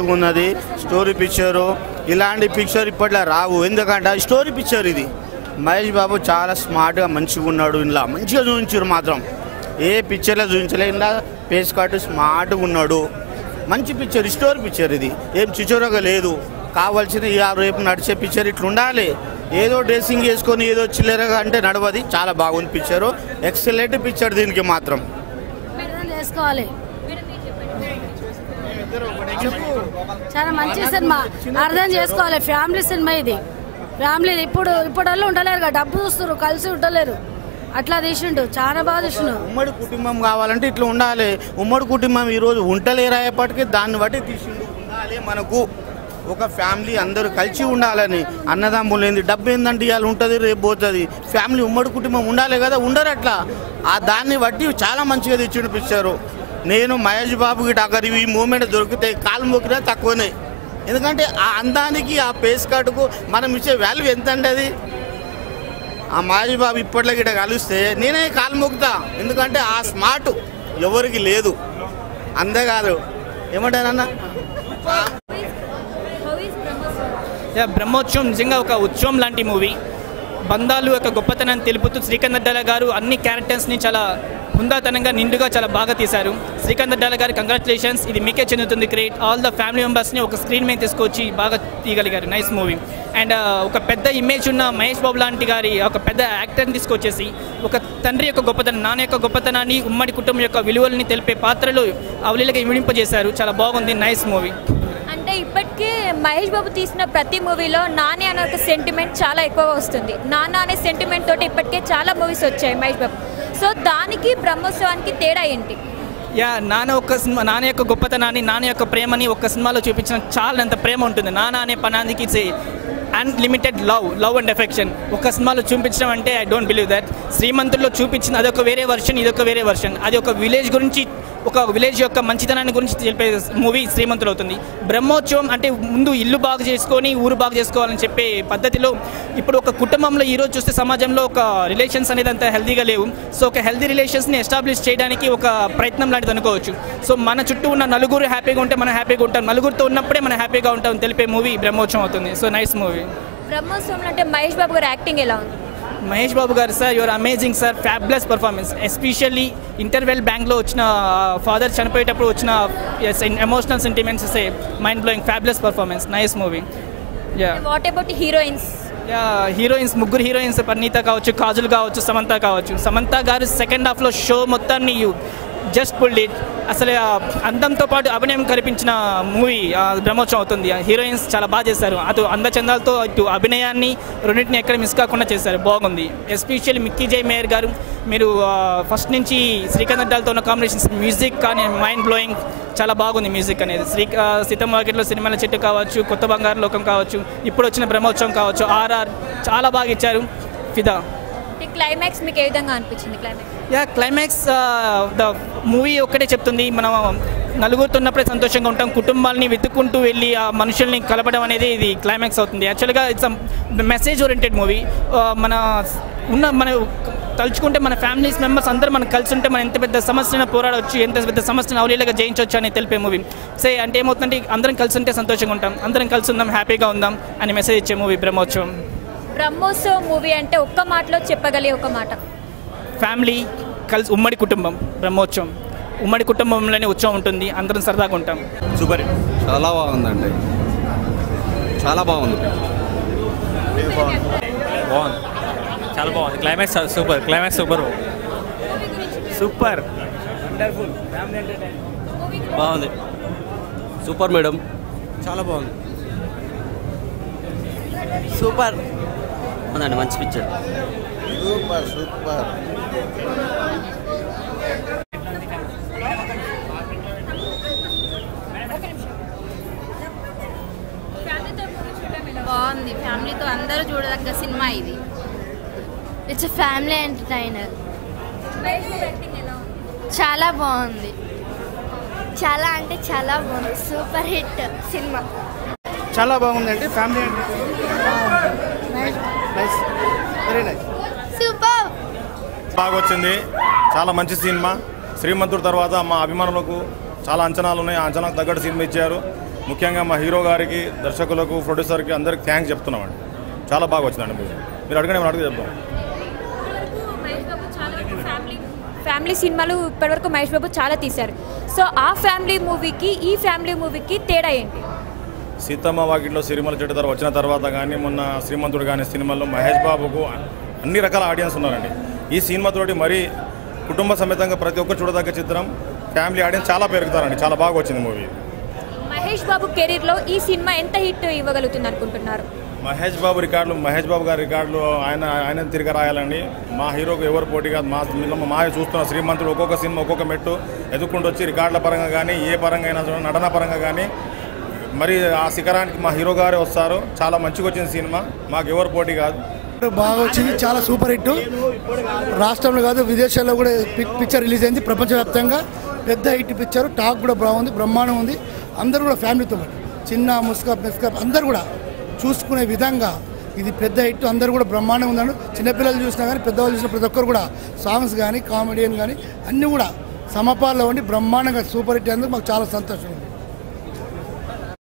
మంచిగా ఉన్నది story picture. ఇలాంటి పిక్చర్ ఇప్పట్లో రావు, ఎందుకంటే స్టోరీ పిక్చర్ ఇది. మహేష్ బాబు చాలా స్మార్ట్గా మంచిగా ఉన్నాడు, ఇలా మంచిగా చూపించారు. మాత్రం ఏ పిక్చర్లో చూపించలే, ఇలా పేస్ కట్ స్మార్ట్గా ఉన్నాడు. మంచి పిక్చర్, స్టోరీ పిక్చర్ ఇది. ఏం చిచోరగా లేదు. కావాల్సిన రేపు నడిచే పిక్చర్ ఇట్లా ఉండాలి. ఏదో డ్రెస్సింగ్ వేసుకొని ఏదో చిల్లరగా అంటే నడవది. చాలా బాగుంది పిక్చరు, ఎక్సలెంట్ పిక్చర్. దీనికి మాత్రం చేసుకోవాలి. చాలా మంచి సినిమా, అర్థం చేసుకోవాలి. ఫ్యామిలీ సినిమా ఇది, ఫ్యామిలీ. ఇప్పుడు వాళ్ళు ఉండలేరు కదా, డబ్బు చూస్తారు, కలిసి ఉండలేరు. అట్లా తీసిండు, చాలా బాగా తీసిండు. ఉమ్మడి కుటుంబం కావాలంటే ఇట్లా ఉండాలి. ఉమ్మడి కుటుంబం ఈరోజు ఉండలేరయ్యేపటికి దాన్ని బట్టి తీసిండు. ఉండాలి మనకు ఒక ఫ్యామిలీ, అందరూ కలిసి ఉండాలని. అన్నదమ్ములు ఏంది, డబ్బు ఏందంటే ఇవాళ ఉంటుంది రేపు పోతుంది. ఫ్యామిలీ ఉమ్మడి కుటుంబం ఉండాలి కదా, ఉండరు అట్లా. ఆ దాన్ని బట్టి చాలా మంచిగా తెచ్చిండు పిక్చరు. నేను మహేష్ బాబుకి డాకర్ ఈ మూమెంట్ దొరికితే కాలు మొక్కినా తక్కువనే. ఎందుకంటే ఆ అందానికి, ఆ పేస్ కట్కు మనం ఇచ్చే వాల్యూ ఎంత అండి అది. ఆ మహేష్ బాబు ఇప్పట్లో గిట్ట కలిస్తే నేనే కాలు మొక్కుతా, ఎందుకంటే ఆ స్మార్ట్ ఎవరికి లేదు. అంతేకాదు, ఏమంటారన్నా, బ్రహ్మోత్సవం నిజంగా ఒక ఉత్సవం లాంటి మూవీ. బంధాలు యొక్క గొప్పతనాన్ని తెలుపుతూ శ్రీకాంత్ అడ్డాల గారు అన్ని క్యారెక్టర్స్ని చాలా హుందాతనంగా నిండుగా చాలా బాగా తీశారు. శ్రీకాంత్ అడ్డాల గారి కంగ్రాచులేషన్స్, ఇది మీకే చెందుతుంది. గ్రేట్. ఆల్ ద ఫ్యామిలీ మెంబర్స్ని ఒక స్క్రీన్ మీద తీసుకొచ్చి బాగా తీయగలిగారు. Nice movie. అండ్ ఒక పెద్ద ఇమేజ్ ఉన్న మహేష్ బాబు లాంటి గారి ఒక పెద్ద యాక్టర్ని తీసుకొచ్చేసి ఒక తండ్రి యొక్క గొప్పతనం, నాన్న యొక్క గొప్పతనాన్ని, ఉమ్మడి కుటుంబం యొక్క విలువల్ని తెలిపే పాత్రలు అవలీలగా విడింపజేశారు. చాలా బాగుంది. Nice movie. అంటే ఇప్పటికీ మహేష్ బాబు తీసిన ప్రతి మూవీలో నాని అనే ఒక సెంటిమెంట్ చాలా ఎక్కువగా వస్తుంది. నాన్న అనే సెంటిమెంట్ తోటి ఇప్పటికే చాలా మూవీస్ వచ్చాయి మహేష్ బాబు. సో దానికి బ్రహ్మోత్సవానికి తేడా ఏంటి? నాన్న యొక్క గొప్పతనాన్ని, నాన్న యొక్క ప్రేమని ఒక్క సినిమాలో చూపించిన చాలా అంత ప్రేమ ఉంటుంది. నాన్న అనే పనానికి అన్లిమిటెడ్ లవ్ అండ్ ఎఫెక్షన్ ఒక సినిమాలో చూపించడం అంటే ఐ డోంట్ బిలీవ్ దట్. శ్రీమంతుల్లో చూపించిన అదొక వేరే వర్షన్, ఇదొక వేరే వర్షన్. అది ఒక విలేజ్ గురించి, ఒక విలేజ్ యొక్క మంచితనాన్ని గురించి తెలిపే మూవీ శ్రీమంతులు అవుతుంది. బ్రహ్మోత్సవం అంటే ముందు ఇల్లు బాగు చేసుకొని ఊరు బాగు చేసుకోవాలని చెప్పే పద్ధతిలో ఇప్పుడు ఒక కుటుంబంలో ఈరోజు చూస్తే సమాజంలో ఒక రిలేషన్స్ అనేది అంత హెల్దీగా లేవు. సో ఒక హెల్దీ రిలేషన్స్ని ఎస్టాబ్లిష్ చేయడానికి ఒక ప్రయత్నం లాంటిది అనుకోవచ్చు. సో మన చుట్టూ ఉన్న నలుగురు హ్యాపీగా ఉంటే మనం హ్యాపీగా ఉంటాం, నలుగురితో ఉన్నప్పుడే మనం హ్యాపీగా ఉంటాం తెలిపే మూవీ బ్రహ్మోత్సవం అవుతుంది. So nice movie. బ్రహ్మోత్సవం అంటే మహేష్ బాబు గారి యాక్టింగ్ ఎలా ఉంది? మహేష్ బాబు గారు sir, your amazing sir. Fables performance. Especially interval బ్యాంక్లో వచ్చిన ఫాదర్ చనిపోయేటప్పుడు వచ్చిన ఎమోషనల్ సెంటిమెంట్స్ ఇస్తే mind blowing. Fables performance. Nice movie. What about heroines? Heroines, ముగ్గురు హీరోయిన్స్, పరిణీత కావచ్చు, కాజల్ కావచ్చు, సమంత కావచ్చు. సమంత గారు సెకండ్ హాఫ్లో షో మొత్తాన్ని జస్ట్ పుల్డ్ ఇట్. అసలు అందంతో పాటు అభినయం కనిపించిన మూవీ బ్రహ్మోత్సవం అవుతుంది. హీరోయిన్స్ చాలా బాగా చేశారు. అటు అందచందాలతో ఇటు అభినయాన్ని రెండింటిని ఎక్కడ మిస్ కాకుండా చేశారు. బాగుంది. ఎస్పెషల్లీ మిక్కీ జై మేయర్ గారు, మీరు ఫస్ట్ నుంచి శ్రీకాంత్ అడ్డాలతో ఉన్న కాంబినేషన్స్, మ్యూజిక్ కానీ మైండ్ బ్లోయింగ్, చాలా బాగుంది మ్యూజిక్ అనేది. సీతమ్మ వాకిట్లో సినిమాల చెట్టు కావచ్చు, కొత్త బంగారు లోకం కావచ్చు, ఇప్పుడు వచ్చిన బ్రహ్మోత్సవం కావచ్చు, ఆర్ఆర్ చాలా బాగా ఇచ్చారు. ఫిదా. క్లైమాక్స్ మీకు ఏ విధంగా అనిపించింది? క్లైమాక్స్ ద మూవీ ఒక్కటే చెప్తుంది, మనం నలుగురితో ఉన్నప్పుడే సంతోషంగా ఉంటాం, కుటుంబాలని వెతుక్కుంటూ వెళ్ళి ఆ మనుషుల్ని కలపడం అనేది ఇది క్లైమాక్స్ అవుతుంది. యాక్చువల్గా ఇట్స్ మెసేజ్ ఓరియంటెడ్ మూవీ. మనం తలుచుకుంటే మన ఫ్యామిలీస్ మెంబర్స్ అందరూ మనం కలిసి ఉంటే మనం ఎంత పెద్ద సమస్యను పోరాడవచ్చు, ఎంత పెద్ద సమస్యను అవలీలగా జయించవచ్చు అని తెలిపే మూవీ. అంటే ఏమవుతుందంటే అందరం కలిసి ఉంటే సంతోషంగా ఉంటాం, అందరం కలిసి ఉందాం, హ్యాపీగా ఉందాం అని మెసేజ్ ఇచ్చే మూవీ బ్రహ్మోత్సవం. బ్రహ్మోత్సవం మూవీ అంటే ఒక్క మాటలో చెప్పగలిగే ఒక మాట? ఫ్యామిలీ కలిసి ఉమ్మడి కుటుంబం. బ్రహ్మోత్సవం ఉమ్మడి కుటుంబంలోనే ఉత్సవం ఉంటుంది, అందరం సరదాగా ఉంటాం. సూపర్. చాలా బాగుందండి, చాలా బాగుంది. చాలా బాగుంది. Climax super. Climax super super wonderful. బాగుంది. సూపర్ మేడం, చాలా బాగుంది. సూపర్ ఉందండి, మంచి పిక్చర్. Super super. బాగుంది. ఫ్యామిలీతో అందరూ చూడదగ్గ సినిమా ఇది. It's family entertainer. చాలా బాగుంది. చాలా అంటే చాలా బాగుంది. Super hit cinema. చాలా బాగుందండి. Family very nice. సూపర్. బాగా వచ్చింది. చాలా మంచి సినిమా. శ్రీమంతుడు తర్వాత మా అభిమానులకు చాలా అంచనాలు ఉన్నాయి. ఆ అంచనాకు తగ్గట్టు సినిమా ఇచ్చారు. ముఖ్యంగా మా హీరో గారికి, దర్శకులకు, ప్రొడ్యూసర్కి అందరికి థ్యాంక్స్ చెప్తున్నామండి. చాలా బాగా వచ్చిందండి. మీరు అడగండి, మనం అడిగి చెప్తాం. ఫ్యామిలీ సినిమాలు ఇప్పటివరకు మహేష్ బాబు చాలా తీశారు. సో ఆ ఫ్యామిలీ మూవీకి ఈ ఫ్యామిలీ మూవీకి తేడా ఏంటి? సీతమ్మ వాకిట్లో సిరిమల చెట్టు ధర వచ్చిన తర్వాత కానీ, మొన్న శ్రీమంతుడు కానీ సినిమాల్లో మహేష్ బాబుకు అన్ని రకాల ఆడియన్స్ ఉన్నారండి. ఈ సినిమాతోటి మరీ కుటుంబ సమేతంగా ప్రతి ఒక్కరు చూడదగ్గ చిత్రం. ఫ్యామిలీ ఆడియన్స్ చాలా పెరుగుతారండి. చాలా బాగా వచ్చింది మూవీ. మహేష్ బాబు కెరీర్లో ఈ సినిమా ఎంత హిట్ ఇవ్వగలుగుతుంది అనుకుంటున్నారు? మహేష్ బాబు గారి రికార్డులు ఆయన తిరిగి రాయాలండి. మా హీరోకు ఎవరు పోటీ కాదు. మా చూస్తున్న శ్రీమంతుడు ఒక్కొక్క సినిమా ఒక్కొక్క మెట్టు ఎదుర్కొంటూ వచ్చి రికార్డుల పరంగా కానీ, ఏ పరంగా అయినా నటన పరంగా కానీ మరి ఆ శిఖరానికి మా హీరో గారే వస్తారు. చాలా మంచిగా వచ్చిన సినిమా, మాకు ఎవరు పోటీ కాదు. బాగా వచ్చింది, చాలా సూపర్ హిట్. రాష్ట్రంలో కాదు విదేశాల్లో కూడా పిక్చర్ రిలీజ్ అయింది. ప్రపంచవ్యాప్తంగా పెద్ద హిట్ పిక్చర్. టాక్ కూడా బాగుంది, బ్రహ్మాండం ఉంది. అందరూ కూడా ఫ్యామిలీతో పాటు చిన్న ముస్కప్ అందరూ కూడా చూసుకునే విధంగా ఇది పెద్ద హిట్. అందరూ కూడా బ్రహ్మాండంగా ఉన్నాడు. చిన్నపిల్లలు చూసినా కానీ, పెద్దవాళ్ళు చూసిన ప్రతి ఒక్కరు కూడా సాంగ్స్ కానీ, కామెడియన్ కానీ అన్నీ కూడా సమపాల్లో ఉండి బ్రహ్మాండంగా సూపర్ హిట్ అందుకు మాకు చాలా సంతోషం ఉంది.